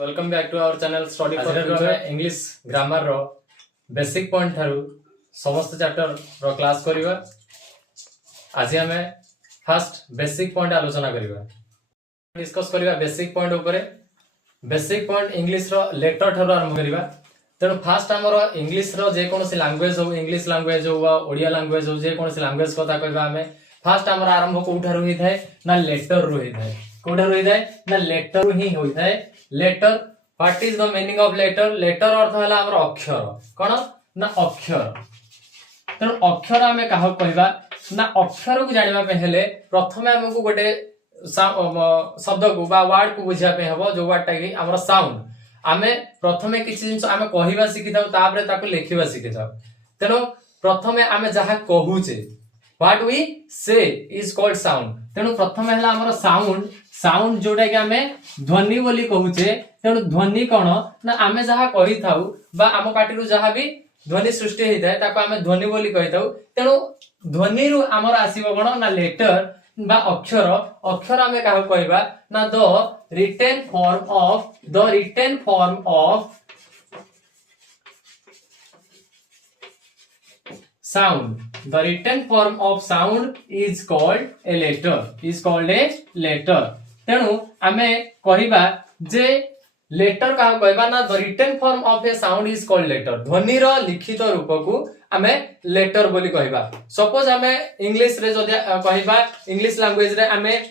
Welcome back to our channel study for future English grammar रो basic point थारू समस्त chapter रो class करिवा। आज हमें फर्स्ट बेसिक पॉइंट आलोचना करिवा, डिस्कस करिवा बेसिक पॉइंट ऊपर। बेसिक पॉइंट इंग्लिश रो letter Tharu आरंभ करिवा। तेणु फास्ट आमर इंग्लिश रो जे कोनोसी लैंग्वेज हो, इंग्लिश लैंग्वेज हो वा ओडिया लैंग्वेज हो, जे कोनोसी लैंग्वेज कथा कहबा हमें फास्ट आमर आरंभ कोठारू ही थाए ना लेटर रू ही थाए। कोठारू ही थाए ना लेटर ही होई थाए। Letter, what is the meaning of letter? Letter अर्थ हला हमर अक्षर। कोन ना अक्षर। तेणु अक्षर हमें काह कहबा ना अक्षर को जानिबा पे हेले प्रथमे हमकु गोटे शब्द को बा वर्ड को बुझिया पे हबो। जो वर्ड टाकी हमर साउंड, आमे प्रथमे किछि जिंस आमे कहिबा सिखि थाउ, तापरे ताको लेखिबा सिखि थाउ। तेणु प्रथमे आमे जहा कहूचे, व्हाट वी से इज कॉल्ड साउंड। तेणु प्रथमे हला हमर साउंड। साउंड जोटा कि आमे ध्वनि बोली कहूचे। तेणु ध्वनि कोन ना आमे जहा कहि थाउ बा आम पाटिरु जहा भी ध्वनि सृष्टि हेइ थाए ताको आमे ध्वनि बोली कहि थाउ। तेणु ध्वनि रु हमर आसीबो कोन ना लेटर बा अक्षर। अक्षर आमे काहु कहबा ना the written form of sound. The written form of sound is called a letter. Is called a letter. तेणु आमे कहिबा जे लेटर का कहबा ना the written form of a sound is called letter. ध्वनि रो लिखित रूप को आमे लेटर बोली कहबा। सपोज आमे इंग्लिश रे जदि कहबा, इंग्लिश लैंग्वेज रे आमे अ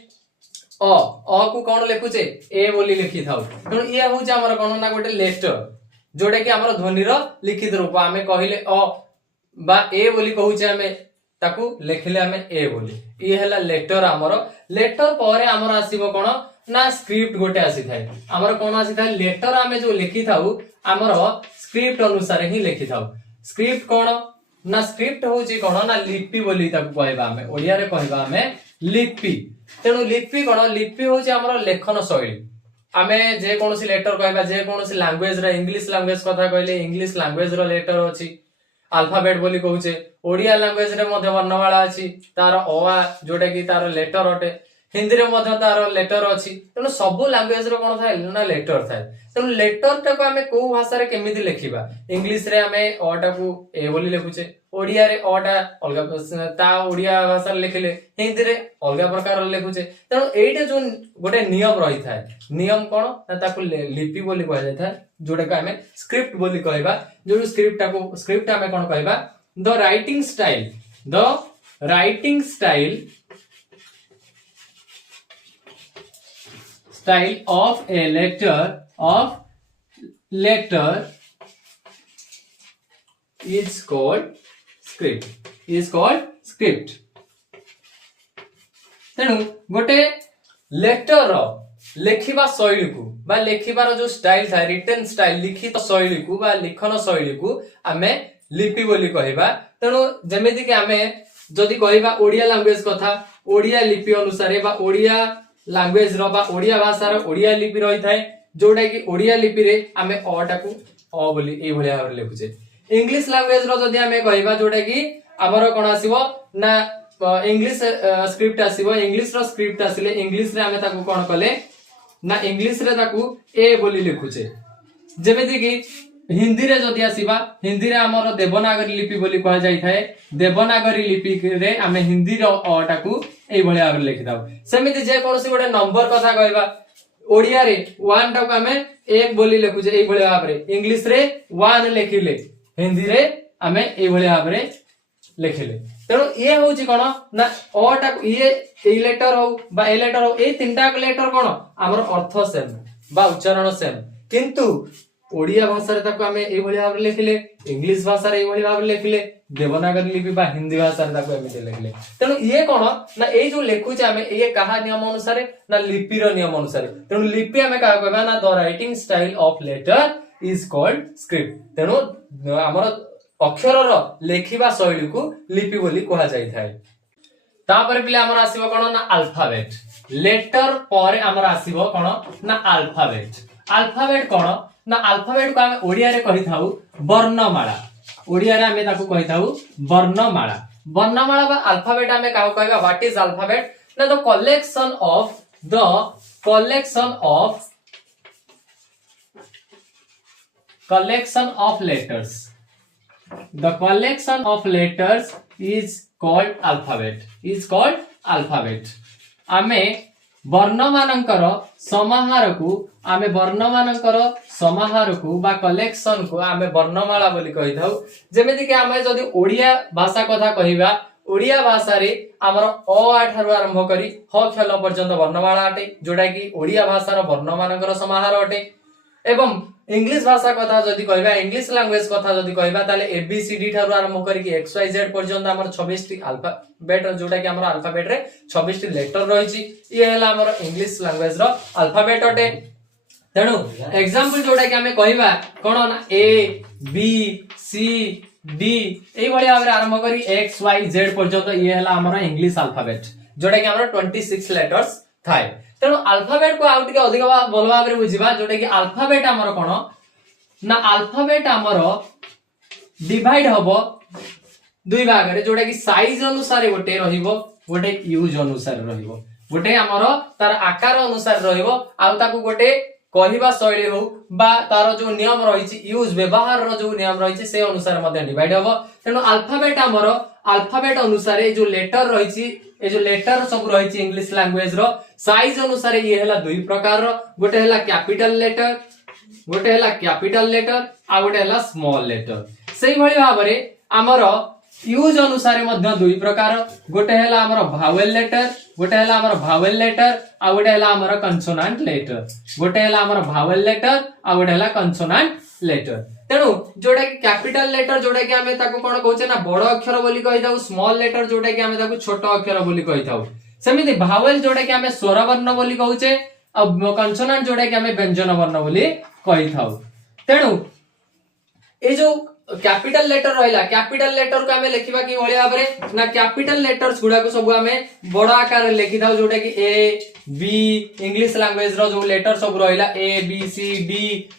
को कोन लिखुचे ए बोली लिखि थाउ। तेणु ये होउचे हमर कोन ना गोटे लेटर, जोडे कि हमर ध्वनि रो लिखित रूप। आमे कहिले अ बा ए बोली कहूचे, आमे ताकू लेखिले आमे ए बोली। ये हला लेटर हमर। लेटर परे हमर आसीबो कोन ना स्क्रिप्ट गोटे आसी थाए। हमर कोन आसी थाए लेटर आमे जो लिखि थाउ हमर स्क्रिप्ट अनुसार ही लिखि थाउ। स्क्रिप्ट कोन ना स्क्रिप्ट होउची कोन ना लिपि बोली ताकू कहबा। आमे ओडिया रे कहबा आमे लिपि। तेनु लिपि कोन, लिपि होउची हमर लेखन शैली। आमे जे कोनोसी लेटर कहबा, जे कोनोसी लैंग्वेज रे, इंग्लिश लैंग्वेज कथा कहले इंग्लिश लैंग्वेज रो लेटर अछि, अल्फाबेट बोली कहूचे। ओडिया लैंग्वेज रे मध्य वर्णमाला अछि, तार अ आ जोटा कि तार लेटर अटे। हिंदी रे मध्य तार लेटर अछि। तेनु सब लैंग्वेज रो कोन थाए ना लेटर थाए। तेनु लेटर टाको आमे को भाषा रे केमिति लेखिबा? इंग्लिश रे आमे अ टाकू ए बोली लेखुचे, ओडिया रे अ टा अलगा ता ओडिया भाषा रे लेखिले, हिंदी रे अलगा प्रकार रे लेखुचे। तेनु एइटे जो गोटे नियम रही थाए, नियम कोन ना ताकू लिपि बोली कहै जाय थाए, जोटा कि आमे स्क्रिप्ट बोली कहबा। जो स्क्रिप्ट आमे कोन कहबा the writing style. The writing style of a letter is called script. तेणु गोटे लेटर लेखिबा शैली को बा लेखिबार जो स्टाइल था, रिटन स्टाइल, लिखित शैली को बा लिखन शैली को आमे लिपि बोली कहबा। तेणु जेमिति कि आमे जदि कहबा ओडिया लैंग्वेज कथा, ओडिया लिपि अनुसार बा ओडिया लैंग्वेज रो बा ओडिया भाषा रो ओडिया लिपि रही थाए, जोटा कि ओडिया लिपि रे आमे अ टाकू अ बोली ए भलिया भाबरे लेखुचे। इंग्लिश लैंग्वेज रो जदि आमे कहबा, जोटा कि हमर कोन आसीबो ना इंग्लिश स्क्रिप्ट आसीबो। इंग्लिश रो स्क्रिप्ट आसीले इंग्लिश रे आमे ताकू कोन कले ना इंग्लिश रे ताकू ए बोली लेखुचे। जेमिति कि हिंदी रे जदि आसीबा, हिंदी रे हमर देवनागरी लिपि बोली कहा जाय थाए। देवनागरी लिपि रे आमे हिंदी रो अ टाकू एई भलिया भाबरे लिखि दाउ। सेमिति जे कोनोसी गोटे नंबर कथा कहबा, ओडिया रे 1 टाकू आमे 1 बोली लेखुचे एई भलिया भाबरे। इंग्लिश रे 1 लेखिले, हिंदी रे आमे एई भलिया भाबरे लेखिले। तेणु ये होउची कोन ना अ टाकू ये ए लेटर हो बा ए लेटर हो, ए तीनटा लेटर कोन हमर अर्थ सेम बा उच्चारण सेम, किंतु ओडिया भाषा रे ताको आमे एई भलिया भाबरे लेखिले, इंग्लिश भाषा रे एई भलिया भाबरे लेखिले, देवनागरी लिपि बा हिंदी भाषा रे ताको एमिति लेखिले। तेणु ये कोन ना एई जो लेखुचे आमे ये कहा नियम अनुसार ना लिपि रो नियम अनुसार। तेणु लिपि आमे का कहबा ना the writing style of letter is called script. तेणु हमर अक्षर रो लेखिबा शैली को लिपि बोली कहा जाय थाए। तापर पिले हमर आसीबो कोन ना अल्फाबेट। लेटर परे हमर आसीबो कोन ना अल्फाबेट। अल्फाबेट कोन ना अल्फाबेट को आमे ओडिया रे कहि थाउ वर्णमाला। ओडिया रे आमे ताकू कहि थाउ वर्णमाला। वर्णमाला बा अल्फाबेट आमे काहू कहबा, व्हाट इज अल्फाबेट ना the collection of collection of letters. The collection of letters is called alphabet. Is called alphabet. आमे वर्ण मानकर समाहार को आमे वर्ण मानकर समाहार को बा कलेक्शन को आमे वर्णमाला बोली कहि थाउ। जेमिति कि आमे जदि ओडिया भाषा कथा कहिबा ओडिया भाषा रे हमर अ ठारु आरंभ करी ह खेल पर्यंत वर्णमाला अटे जोटा कि ओडिया भाषार वर्ण मानकर समाहार अटे। एवं इंग्लिश भाषा कथा जदि कहबा इंग्लिश लैंग्वेज कथा जदि कहबा ताले एबीसीडी ठारु आरंभ करी कि एक्स वाई जेड पर्यंत हमर 26 टी अल्फाबेट जोटा कि हमर अल्फाबेट रे 26 टी लेटर रहिछि। ये होला हमर इंग्लिश लैंग्वेज रो अल्फाबेट अटे। तेणु एग्जांपल जोटा कि हमें कहबा कोन ना ए बी सी डी एई भली भाबरे आरंभ करी एक्स वाई जेड पर्यंत ये होला हमर इंग्लिश अल्फाबेट जोटा कि हमर 26 लेटर्स थाए। तेणु अल्फाबेट को आउ टिके अधिक भल भाबरे बुझिबा जोटा कि अल्फाबेट हमर कोन ना अल्फाबेट हमर डिवाइड हबो दुई भाग रे जोटा कि साइज अनुसार गोटे रहिबो गोटे यूज अनुसार रहिबो गोटे हमर तार आकार अनुसार रहिबो आउ ताकू गोटे कहवा शैली हो बा तार जो नियम रही यूज व्यवहार रो जो नियम रही से अनुसार मध्य डिवाइड हबो। तेणु अल्फाबेट हमर अल्फाबेट अनुसार जो लेटर रही ए जो लेटर सब रही इंग्लिश लैंग्वेज रो साइज अनुसार ये हला दुई प्रकार रो गोटे हला कैपिटल लेटर आ गोटे हला स्मॉल लेटर। सेही भली भाबरे हमर यूज अनुसार मध्य दुई प्रकार गोटे हला हमर भावेल लेटर गोटे हला हमर भावेल लेटर आ गोटे हला हमर कंसोनेंट लेटर गोटे हला हमर भावेल लेटर आ गोटे हला कंसोनेंट लेटर। तेणु जोटा कि कैपिटल लेटर जोटा कि हमें ताको कोन कहउचे ना बड़ अक्षर बोली कहि थाउ स्मॉल लेटर जोटा कि हमें ताको छोट अक्षर बोली कहि थाउ। सेमिति भावेल जोटा कि हमें स्वर वर्ण बोली कहउचे आ कंसोनेंट जोटा कि हमें व्यंजन वर्ण बोली कहि थाउ। तेणु ए जो कैपिटल लेटर रहिला कैपिटल लेटर को हमें लिखिबा कि भली भाबरे ना कैपिटल लेटर्स गुडा को सब हमें बड़ आकार रे लिखि थाउ जोटा कि ए बी इंग्लिश लैंग्वेज रो जो लेटर सब रहिला A B C D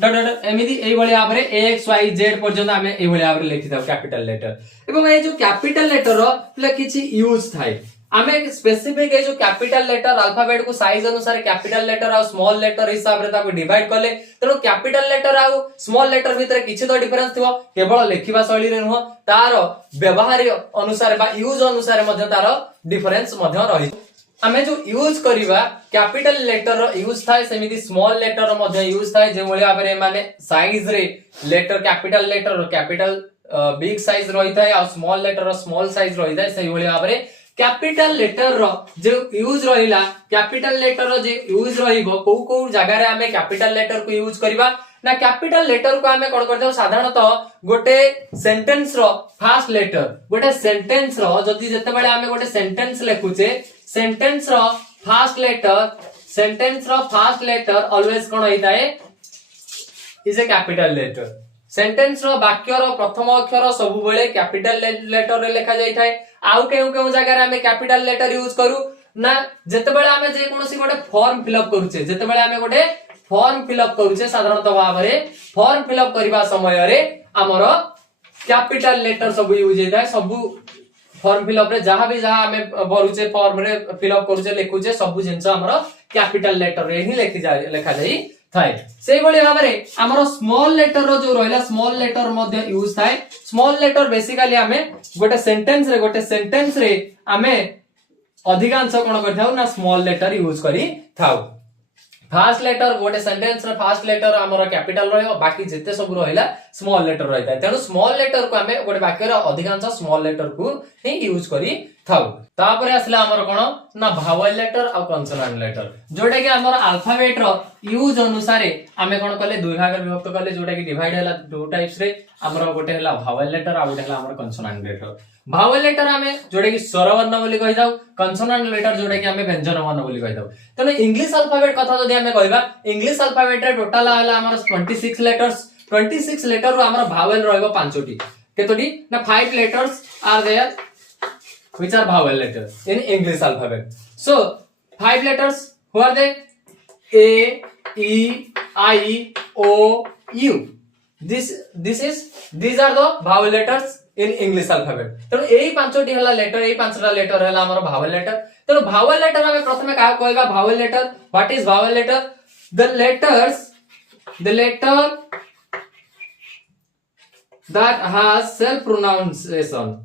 dot एमिति एई भली भाबरे एक्स वाई जेड पर्यंत हमें एई भली भाबरे लिखि थाउ कैपिटल लेटर। एवं ए जो कैपिटल लेटर रो किछि यूज थाए आमे स्पेसिफिक ए जो कैपिटल लेटर अल्फाबेट को साइज अनुसार कैपिटल लेटर और स्मॉल लेटर हिसाब रे ताको डिवाइड करले। तेणु कैपिटल लेटर आ स्मॉल लेटर भितर किछि तो डिफरेंस थिबो केवल लेखिबा शैली रे नुह तार व्यवहार अनुसार बा यूज अनुसार मध्ये तार डिफरेंस मध्ये रही। आमे जो यूज करिबा कैपिटल लेटर रो यूज थाए सेमिति स्मॉल लेटर रो मध्ये यूज थाए जे भली भाबरे माने साइज रे लेटर कैपिटल बिग साइज रही थाए और स्मॉल लेटर रो स्मॉल साइज रही थाए सेही भली भाबरे कैपिटल लेटर रो जो यूज रहिला कैपिटल लेटर रो जे यूज रहिबो को जगह रे हमें कैपिटल लेटर को यूज करिबा ना कैपिटल लेटर को हमें कोन करथौ साधारणतः गोटे सेंटेंस रो फर्स्ट लेटर गोटे सेंटेंस रो जति जते बेले हमें गोटे सेंटेंस लिखुचे सेंटेंस रो फर्स्ट लेटर ऑलवेज कोन होइताए is a capital letter. Sentence रो वाक्य रो प्रथम अक्षर सब बेले कैपिटल लेटर रे लिखा जाय थाए। आउ केउ जगह रे हमें कैपिटल लेटर यूज करू ना जते बेले हमें जे कोनोसी गोटे फॉर्म फिलअप करूचे जते बेले हमें गोटे फॉर्म फिलअप करूचे साधारणतः भाबरे फॉर्म फिलअप करबा समय रे हमर कैपिटल लेटर सब यूज होता है। सब फॉर्म फिलअप रे जहां भी जहां हमें भरुचे फॉर्म रे फिलअप करूचे लिखुचे सब जिंस हमर कैपिटल लेटर रे ही लिखा जाई थाए। सेही भली भाबरे हमर स्मॉल लेटर रो जो रहला स्मॉल लेटर मध्ये यूज थाए। स्मॉल लेटर बेसिकली हमें गोटे सेंटेंस रे हमें अधिकांश कोन करथाउ ना स्मॉल लेटर यूज करी थाउ। फर्स्ट लेटर गोटे सेंटेंस रे फर्स्ट लेटर हमर कैपिटल रहयो बाकी जते सब रहला स्मॉल लेटर रहता है। तेणु स्मॉल लेटर को हमें गोटे वाक्य रे अधिकांश स्मॉल लेटर को ही यूज करी थाउ। तापर आसला हमर कोन ना भावेल लेटर और कंसोनेंट लेटर जोटा कि हमर अल्फाबेट रो यूज अनुसार हमें कोन कले दुई भाग विभक्त कले जोटा कि डिवाइड हला दो टाइप्स रे हमर गोटे हला भावेल लेटर आ गोटे हला हमर कंसोनेंट लेटर। भावेल लेटर हमें जोटा कि स्वर वर्ण बोली कहि दाउ कंसोनेंट लेटर जोटा कि हमें व्यंजन वर्ण बोली कहि दाउ। तने इंग्लिश अल्फाबेट कथा जदि हमें कहबा इंग्लिश अल्फाबेट रे टोटल हला हमर 26 लेटर्स 26 लेटर रो हमर भावेल रहबो 5टी केतोटी ना 5 letters are there which are vowel letters in English alphabet. So 5 letters who are they? A, E, I, O, U. These are the vowel letters in English alphabet. तेणु एई 5टी हला letter एई 5टा letter हला हमर vowel letter. तेणु vowel letter हमें प्रथमे का कहबा vowel letter. What is vowel letter? The letter that has self pronunciation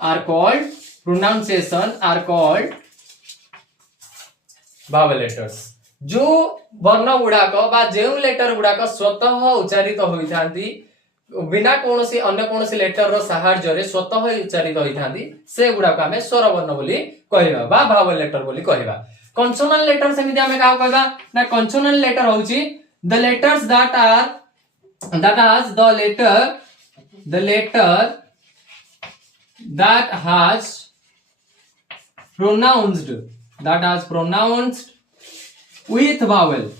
are called vowel letters. जो वर्ण गुड़ाक बा जो लेटर गुड़ाक स्वतः उच्चारित होइथांती बिना कोनोसी अन्य कोनोसी लेटर रो सहायता रे स्वतः उच्चारित होइथांती से गुड़ाक हमें स्वर वर्ण बोली कहबा बा भावल लेटर बोली कहबा। कंसोनल लेटर सेमिति हमें का कहबा ना कंसोनल लेटर होची the letters that has the letter that has pronounced with vowel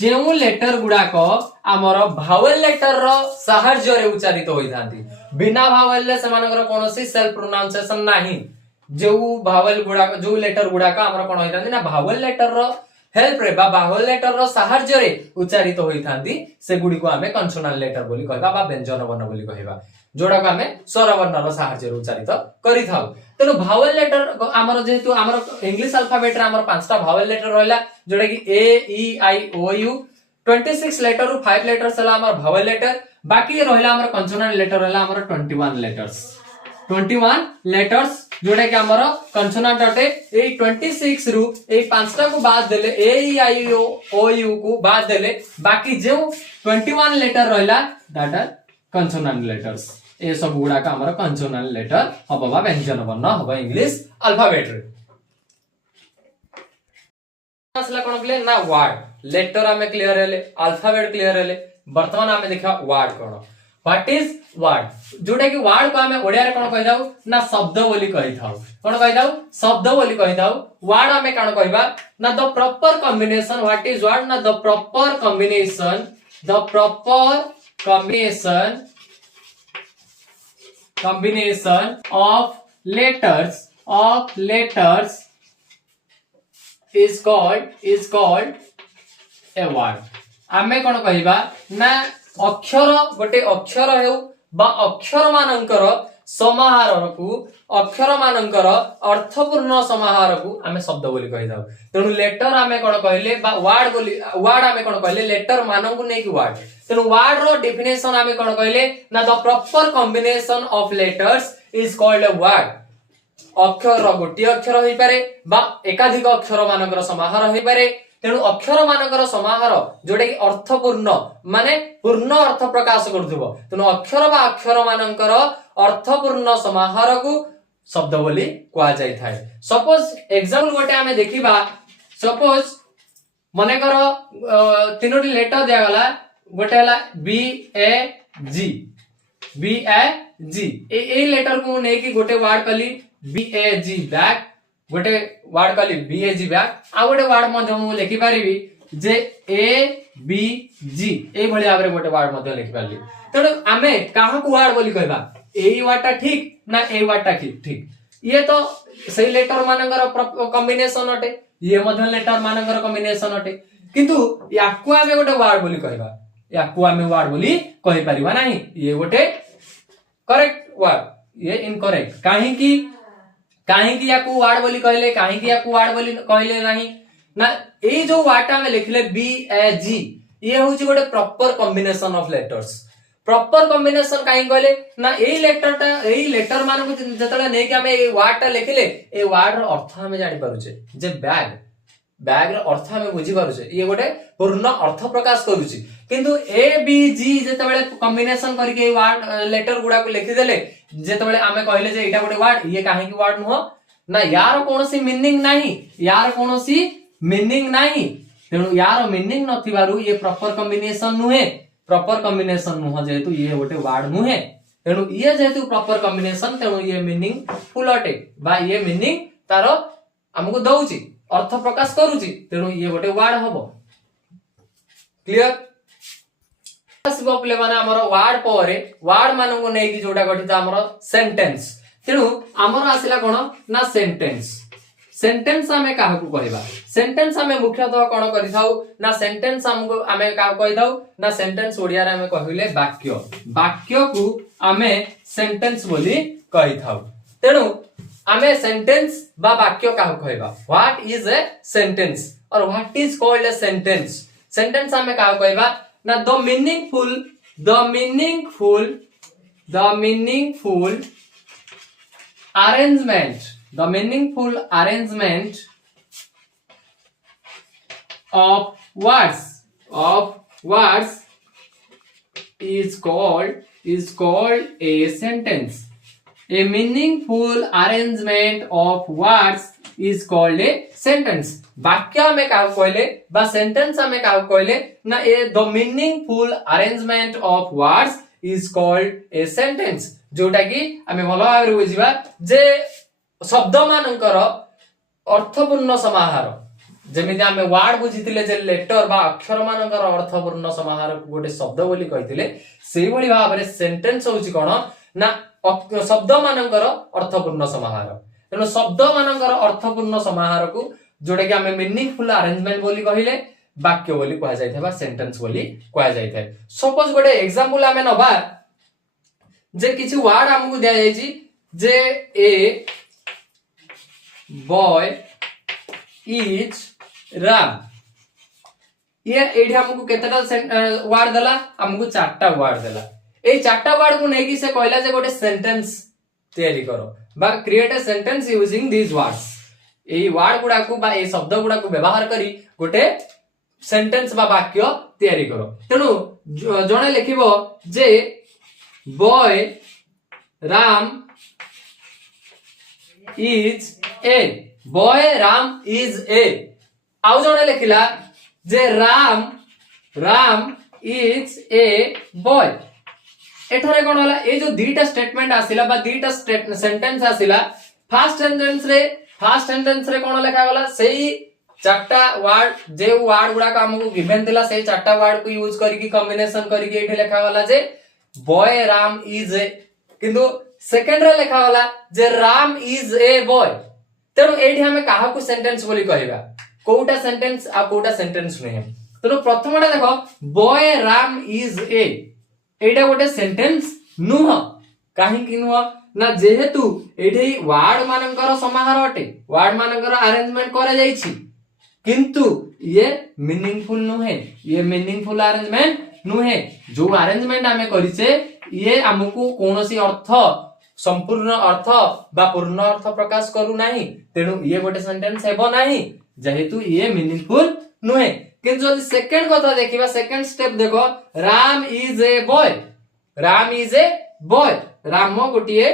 जेउ लेटर गुड़ाक आमर भावेल लेटर रो सहायता रे उच्चारित होइथांती बिना भावेल ले समानकर कोनोसी सेल्फ प्रोनाउंसिएशन नाही। जो भावेल गुड़ाक जो लेटर गुड़ाक आमर कोन होइथांती ना भावेल लेटर रो हेल्प रे बा भावेल लेटर रो सहायता रे उच्चारित होइथांती से गुडी को हमें कंसोनल लेटर बोली कहबा बा व्यंजन वर्ण बोली कहबा जोड़ा को हमें स्वर वर्ण रो सहायता रे उच्चारित करि थाउ। तेनो भावेल लेटर आमर जेतु आमर इंग्लिश अल्फाबेट रे आमर पांचटा भावेल लेटर रहला जोड़ा कि ए ई आई ओ यू 26 लेटर रु 5 लेटर्स हला आमर भावेल लेटर बाकी रहला आमर कंसोनल लेटर रहला आमर 21 लेटर्स जोड़ा कि आमर कंसोनेंट अटे ए 26 रु ए पांचटा को बाद देले ए ई आई ओ यू को बाद देले बाकी जो 21 लेटर रहला दैट आर कंसोनेंट लेटर्स ए सब गुडा का हमर कंसोनेंट लेटर हबवा व्यंजन वर्ण हबा इंग्लिश अल्फाबेट रे। असला कोन क्लियर ना वर्ड लेटर हमें क्लियर हेले अल्फाबेट क्लियर हेले वर्तमान हमें देखा word cone what is word जोटा कि वर्ड को हमें ओडिया रे कोन कहि जाऊ ना शब्द बोली कहि थाउ कोन कहि जाऊ शब्द बोली कहि थाउ वर्ड हमें कोन कहबा ना the proper combination what is word ना the proper combination of letters is called a word। आमे कोन कहिबा ना अक्षर गोटे अक्षर हेउ बा अक्षर मानकर समाहार को अक्षर मानकर अर्थपूर्ण समाहार को आमे शब्द बोली कहि जाऊ। तेनु लेटर आमे कोन कहले बा वर्ड आमे कोन कहले लेटर मानन को नै कि वर्ड तेनु वर्ड रो डेफिनेशन आमे कोन कहले ना the proper combination of letters is called a word. अक्षर गोटे अक्षर होई पारे बा एकाधिक अक्षर मानकर समाहार होई पारे तेनु अक्षर मानकर समाहार जोडे कि अर्थपूर्ण माने पूर्ण अर्थ प्रकाश करथुबो तेनु अक्षर बा अक्षर मानकर अर्थपूर्ण समाहार को शब्द बोली कहा जाय थाए। सपोज एग्जांपल गोटे हमें देखिबा सपोज मने करो तीनोटी लेटर दिया गला गोटे हला B A ji a letter को नै कि गोटे वर्ड कली बी ए जी बैक गोटे वर्ड कली बी ए जी बैक आ गोटे वर्ड मध्ये मु लिखि पारिबी जे ए बी जी ए भली आबरे गोटे वर्ड मध्ये लिखि पारली तेनु आमे काहा को वर्ड बोली कहबा एई वर्डटा ठीक ना ए वर्डटा ठीक ये तो सही लेटर मानकर कॉम्बिनेशन अटे ये मध्ये लेटर मानकर कॉम्बिनेशन अटे किंतु याकु आमे गोटे वर्ड बोली कहबा याकु आमे वर्ड बोली कहि परिबा नाही ये गोटे करेक्ट वर्ड ये इनकरेक्ट काहे की याकु वर्ड बोली कहले काहे की याकु वर्ड बोली कहले नाही ना ए जो वर्डटा में लिखले बी ए जी ये होची गोटे proper combination of letters. Proper combination काहे कहले ना ए लेटर मान को जतले नै कि हमें ए वर्डटा लिखले ए वर्ड रो अर्थ हमें जानि पारुछे जे बैग रो अर्थ हमें बुझी पारुछे ये गोटे पूर्ण अर्थ प्रकाश करूची किंतु ए बी जी जतबेले कॉम्बिनेशन करके वर्ड लेटर गुडा को लिखि देले जतबेले हमें कहले जे एटा गोटे वर्ड ये काहे कि वर्ड नुह ना यार कोनोसी मीनिंग नाही तेनु यार मीनिंग नथिबारु ये प्रॉपर कॉम्बिनेशन नुह जेतु ये गोटे वर्ड नुहे तेनु ये जेतु प्रॉपर कॉम्बिनेशन तेनु ये मीनिंग फुल अटे बा ये मीनिंग तारो हमको दउची अर्थ प्रकाश करूची तेनु ये गोटे वर्ड हबो। क्लियर आसीबो प्ले माने हमर वर्ड परे वर्ड मानु को नै कि जोटा गठित हमर सेंटेंस तेनु हमर आसिला कोन ना सेंटेंस हमें काहा को कहबा सेंटेंस हमें मुख्यतः कोन करि थाउ ना सेंटेंस हमको हमें का कहि थाउ ना सेंटेंस ओडिया रे हमें कहिले वाक्य को हमें सेंटेंस बोली कहि थाउ। तेनु आमे सेंटेंस बा वाक्य काहू कहबा व्हाट इज ए सेंटेंस और what is called a sentence sentence आमे काहू कहबा ना the meaningful arrangement of words is called a sentence. A meaningful arrangement of words is called a sentence. वाक्य में काहू कहले बा सेंटेंस में काहू कहले ना a the meaningful arrangement of words is called a sentence जोटा कि आमे भलो भाबरे बुझिबा जे शब्द मानकर अर्थपूर्ण समाहार जेमिति आमे वर्ड बुझितिले जे लेटर बा अक्षर मानकर अर्थपूर्ण समाहार गोटे शब्द बोली कहितिले सेही भली भाबरे सेंटेंस होची कोन ना शब्द मानकर अर्थपूर्ण समाहार तेणु शब्द मानकर अर्थपूर्ण समाहार को जोटा कि आमे मीनिंगफुल अरेंजमेंट बोली कहिले वाक्य बोली कहा जाय था सेंटेंस बोली कहा जाय था सपोज गोटे एग्जांपल आमे नबा जे किछि वर्ड हमकु दिया जाय छी जे ए बॉय इज राम ये एठी हमकु केतेटा वर्ड दला हमकु चारटा वर्ड दला ए चारटा वर्ड को नेकी से कहला जे गोटे सेंटेंस तैयारी करो बा create a sentence using these words a word गुडा को बा ए शब्द गुडा को व्यवहार करी गोटे सेंटेंस बा वाक्य तैयारी करो तेनु जणे लिखिबो जे boy Ram is a boy Ram is a आउ जणे लिखिला जे राम इज ए बॉय एठारे कोन होला ए जो दीटा स्टेटमेंट आसिला बा दीटा सेंटेंस आसिला फर्स्ट सेंटेंस रे कोन लिखा गला सेही चारटा वर्ड जे वर्ड गुडा का हमकु गिवन दिला सेही चारटा वर्ड को यूज करके कॉम्बिनेशन करके एठे लिखा गला जे बॉय राम इज ए किंतु सेकंड रे लिखा गला जे राम इज ए बॉय तेनु एठी हमें काहा को सेंटेंस बोली कहबा कोउटा सेंटेंस आ कोउटा सेंटेंस नै तेनु प्रथमटा देखो बॉय राम इज ए एटा गोटे सेंटेंस नुह काहे कि नुह ना जेहेतु एठी वर्ड मानकर समाहार अटे वर्ड मानकर अरेंजमेंट करे जाई छी किंतु ये मीनिंगफुल नुहे ये मीनिंगफुल अरेंजमेंट नुहे जो अरेंजमेंट आमे करिसे ये हमकु कोनोसी अर्थ संपूर्ण अर्थ बा पूर्ण अर्थ प्रकाश करू नाही तेनु ये गोटे सेंटेंस हेबो नाही जेहेतु ये मीनिंगफुल नुहे किंतु जदि सेकंड कथा देखिबा सेकंड स्टेप देखो Ram is a boy Ram गोटिए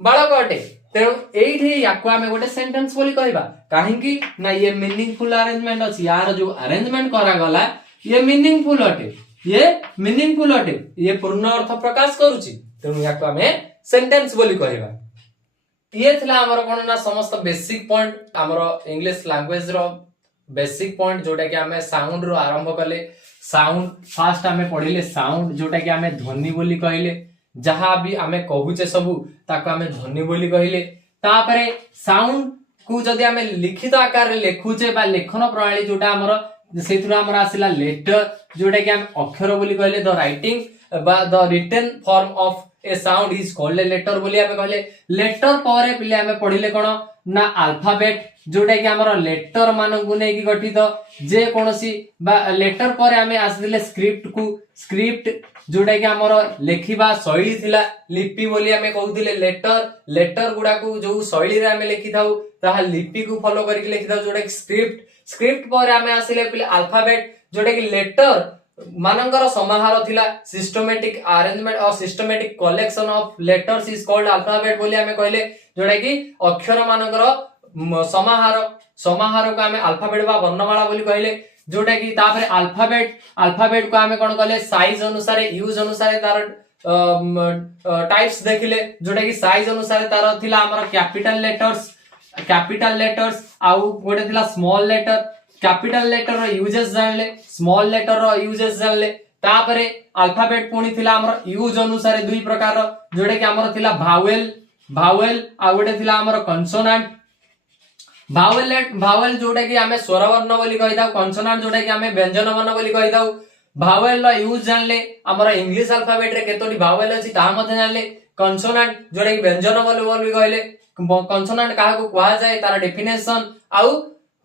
बालक अटे तेणु एठी याको आमे गोटे सेंटेंस बोली कहबा काहे कि ना ये मीनिंगफुल अरेंजमेंट अछि यार जो अरेंजमेंट करा गला ये मीनिंगफुल अटे ये पूर्ण अर्थ प्रकाश करूची तेणु याको आमे सेंटेंस बोली कहबा ये थला हमर कोन ना समस्त बेसिक पॉइंट हमर इंग्लिश लैंग्वेज रो बेसिक पॉइंट जोटा कि आमे साउंड रो आरंभ कले साउंड फास्ट आमे पढिले साउंड जोटा कि आमे ध्वनि बोली कहले जहां भी आमे कहूचे सबु ताको आमे ध्वनि बोली कहले तापरे साउंड को जदि आमे लिखित आकार रे लेखुचे बा लेखन प्रणाली जोटा हमर सेथुरा हमर आसिला लेटर जोटा कि आमे अक्षर बोली कहले द राइटिंग बा the written form of a sound is called a letter बोली आमे कहले लेटर परे पिले आमे पढिले कोन ना अल्फाबेट जोटा कि हमर लेटर मानकु नै कि गठित जे कोनोसी बा लेटर परे आमे आसिले स्क्रिप्ट जोटा कि हमर लेखिबा शैली थिला लिपि बोली आमे कहउथिले लेटर गुडा को जो शैली रे आमे लिखि थाउ ताहा लिपि को फॉलो करके लिखि थाउ जोटा कि स्क्रिप्ट परे आमे आसिले पिले अल्फाबेट जोटा कि लेटर मानकर समाहार थिला सिस्टमैटिक अरेंजमेंट और systematic collection of letters is called alphabet बोली आमे कहले जोटा कि अक्षर मानकर समाहार को आमे अल्फाबेट बा वर्णमाला बोली कहले जोटा कि तापरे अल्फाबेट को आमे कोन कहले साइज अनुसार यूज अनुसार तार टाइप्स देखिले जोटा कि साइज अनुसार तार थिला हमर कैपिटल लेटर्स आउ गोटे थिला स्मॉल लेटर कैपिटल लेटर रो यूजेस जानले स्मॉल लेटर रो यूजेस जानले तापरे अल्फाबेट पुनी थिला हमर यूज अनुसार दुई प्रकार रो जोटा कि हमर थिला भावेल आ गोटे थिला हमर कॉन्सोनेंट भावेल जोटा कि हमें स्वर वर्ण बोली कहि दाउ कॉन्सोनेंट जोटा कि हमें व्यंजन वर्ण बोली कहि दाउ भावेल रो यूज जानले हमर इंग्लिश अल्फाबेट रे केतोटी भावेल अछि ता मध्ये जानले कॉन्सोनेंट जोटा कि व्यंजन बोली कहले कन्सोनांट काहा को कहा जाए तार डेफिनेशन आउ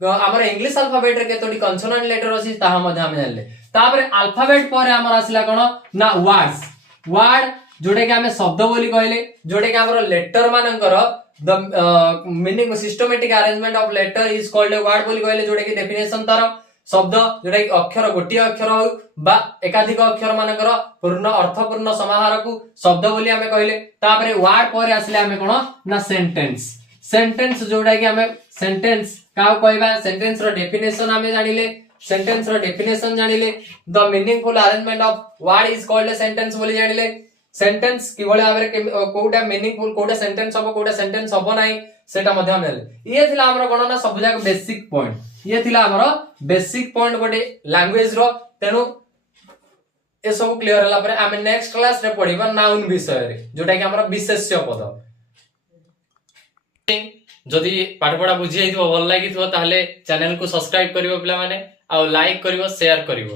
हमर इंग्लिश अल्फाबेट रे केतोटी कन्सोनांट लेटर अछि ताहा मध्ये हम जानले। तापर अल्फाबेट पर हमर आसिला कोन ना वर्ड्स वर्ड जोडे के हमें शब्द बोली कहले जोडे के हमर लेटर मानकर the meaning systematic arrangement of letter is called a word बोली कहले जोडे के डेफिनेशन तार शब्द जोडे कि अक्षर गोटी अक्षर हो बा एकाधिक अक्षर मानकर पूर्ण अर्थपूर्ण समाहार को शब्द बोली हमें कहले। तापर वर्ड पर आसिले हमें कोन ना सेंटेंस सेंटेंस जोडा कि हमें सेंटेंस का कहबा सेंटेंस रो डेफिनेशन हमें जानिले सेंटेंस रो डेफिनेशन जानिले the meaningful arrangement of word is called a sentence बोली जानिले सेंटेंस कि भले भाबरे कोटा मीनिंगफुल कोटा सेंटेंस हबो कोटा सेंटेंस हबो नाही सेटा मध्ये हम ये थिला हमर गणना सब जाक बेसिक पॉइंट ये थिला हमर बेसिक पॉइंट गोटे लैंग्वेज रो तेनु ए सब क्लियर हला परे हम नेक्स्ट क्लास रे पढिबा नाउन विषय रे जोटा कि हमर विशेष्य पद। जदि पाठ पढ़ा बुझी जाइथिबो भल लागिथिबो ताहले चैनल को सब्सक्राइब करिवो पिला माने आ लाइक करिवो शेयर करिवो।